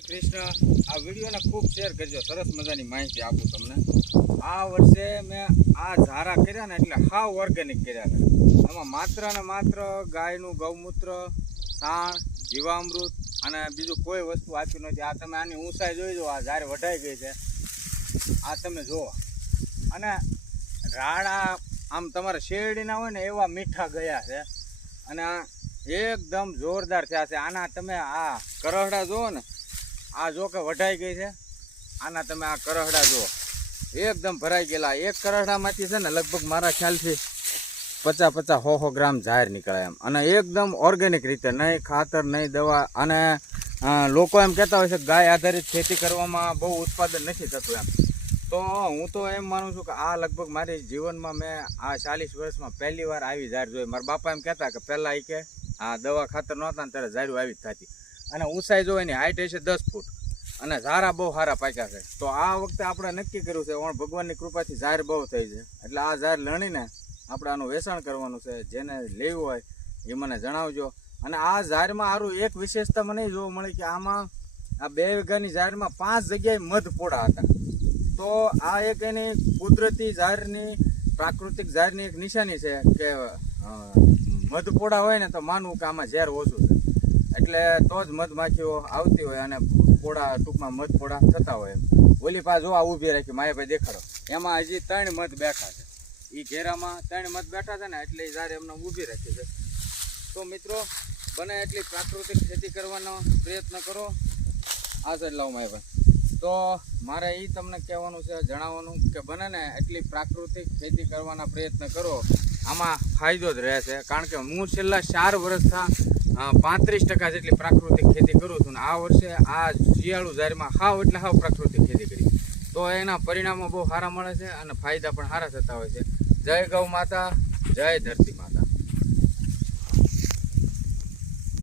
શ્રી કૃષ્ણ। આ વિડીયોને ખૂબ શેર કરજો, સરસ મજાની માહિતી આપું તમને। આ વર્ષે મેં આ ઝારા કર્યા ને એટલે હાવ ઓર્ગેનિક કર્યા છે। એમાં માત્ર ને માત્ર ગાયનું ગૌમૂત્ર, સાણ, જીવામૃત અને બીજું કોઈ વસ્તુ આપી નથી। આ તમે આની ઊંચાઈ જોઈ જો, આ ઝાર વઢાઈ ગઈ છે, આ તમે જુઓ। અને રાડા આમ તમારે શેરડીના હોય ને એવા મીઠા ગયા છે અને આ એકદમ જોરદાર થયા છે। આના તમે આ કરહડા જુઓ ને, આ જો કે વઢાઈ ગઈ છે, આના તમે આ કરહડા જુઓ એકદમ ભરાઈ ગયેલા। એક કરહડામાંથી છે ને લગભગ મારા ખ્યાલથી 50-100 ગ્રામ ઝાર નીકળે એમ, અને એકદમ ઓર્ગેનિક રીતે, નહીં ખાતર નહીં દવા। અને લોકો એમ કહેતા હોય છે ગાય આધારિત ખેતી કરવામાં બહુ ઉત્પાદન નથી થતું એમ, તો હું તો એમ માનું છું કે આ લગભગ મારી જીવનમાં મેં આ 40 વર્ષમાં પહેલી વાર આવી ઝાર જોઈ। મારા બાપા એમ કહેતા કે પહેલાં એ કે આ દવા ખાતર નહોતા ને ત્યારે ઝારું આવી જ થતી। અને ઊંચાઈ જો એની હાઈટ હશે 10 ફૂટ અને ઝારા બહુ સારા પાક્યા છે। તો આ વખતે આપણે નક્કી કર્યું છે, ઓણ ભગવાનની કૃપાથી ઝાર બહુ થઈ છે, એટલે આ ઝાર લણીને આપણે આનું વેચાણ કરવાનું છે। જેને લેવું હોય એ મને જણાવજો। અને આ ઝારમાં સારું એક વિશેષતા મને જોવા મળી કે આમાં આ 2 વીઘાની ઝારમાં 5 જગ્યાએ મધ પોડા હતા। તો આ એક એની કુદરતી ઝારની, પ્રાકૃતિક ઝારની એક નિશાની છે કે મધ પોડા હોય ને તો માનવું કે આમાં ઝેર ઓછું છે, એટલે તો જ મધમાખીઓ આવતી હોય અને પોડા ટૂંકમાં મધ પોડા થતા હોય। ઓલી પાસે જોવા ઊભી રાખી માયાભાઈ દેખાડો, એમાં હજી 3 મધ બેઠા છે, એ ઘેરામાં 3 મધ બેઠા છે ને એટલે એ ઝાર એમને ઊભી રાખી છે। તો મિત્રો, બને એટલી પ્રાકૃતિક ખેતી કરવાનો પ્રયત્ન કરો। આ સાઈડ લાવો માયાભાઈ। તો મારે એ તમને કહેવાનું છે, જણાવવાનું કે બને ને એટલી પ્રાકૃતિક ખેતી કરવાના પ્રયત્ન કરો, આમાં ફાયદો જ રહે છે। કારણ કે હું છેલ્લા 4 વર્ષથી 35% જેટલી પ્રાકૃતિક ખેતી કરું છું, ને આ વર્ષે આ શિયાળુ ઝારમાં હાવ એટલે હાવ પ્રાકૃતિક ખેતી કરી, તો એના પરિણામો બહુ સારા મળે છે અને ફાયદા પણ સારા થતા હોય છે। જય ગૌ માતા, જય ધરતી।